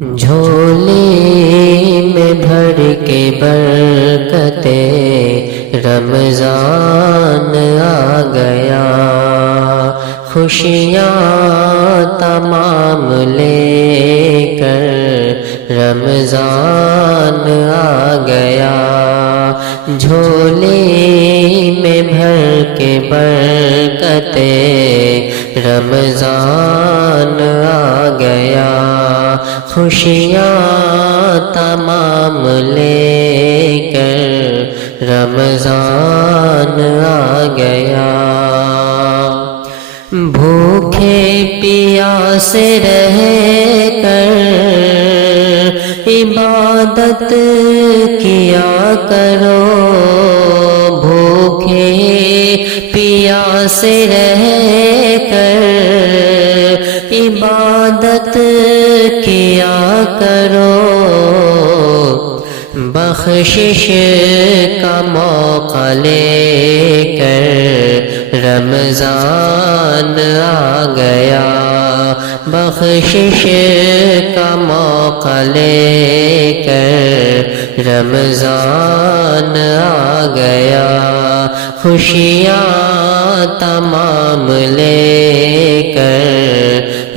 جھولی میں بھر کے برکتیں رمضان آ گیا، خوشیاں تمام لے کر رمضان آ گیا۔ جھولی میں بھر کے برکتیں رمضان آ گیا، خوشیاں تمام لے کر رمضان آ گیا۔ بھوکے پیاسے رہ کر عبادت کیا کرو، بھوکے پیاسے رہ کر عبادت کیا کرو، بخشش کا موقع لے کر رمضان آ گیا، بخشش کا موقع لے کر رمضان آ گیا، خوشیاں تمام لے کر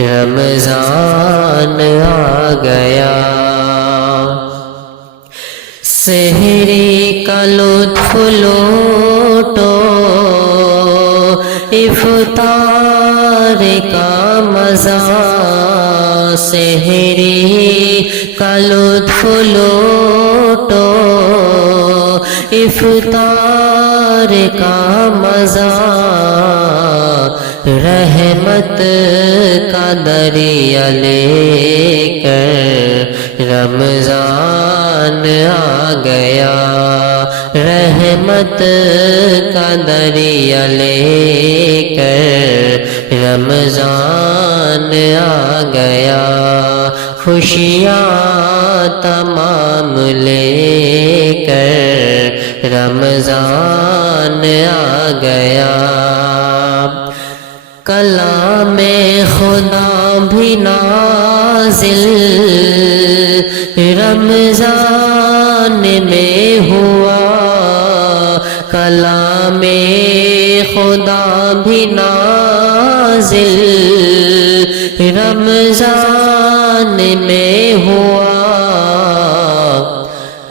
رمضان آ گیا۔ سحری کا لطف لوٹو، افطار کا مزہ، سحری کا لطف لوٹو، افطار کا مزہ، رحمت کا دریا لے کر رمضان آ گیا، رحمت کا دریا لے کر رمضان آ گیا، خوشیاں تمام لے کر رمضان آ گیا۔ کلام خدا بھی نازل رمضان میں ہوا، کلام خدا بھی نازل رمضان میں ہوا،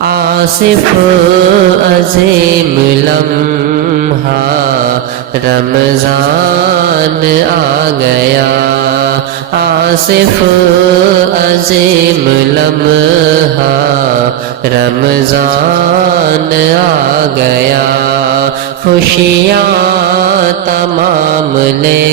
آصف عظیم لمحہ رمضان آ گیا، آصف عظیم لمحہ رمضان آ گیا، خوشیاں تمام لے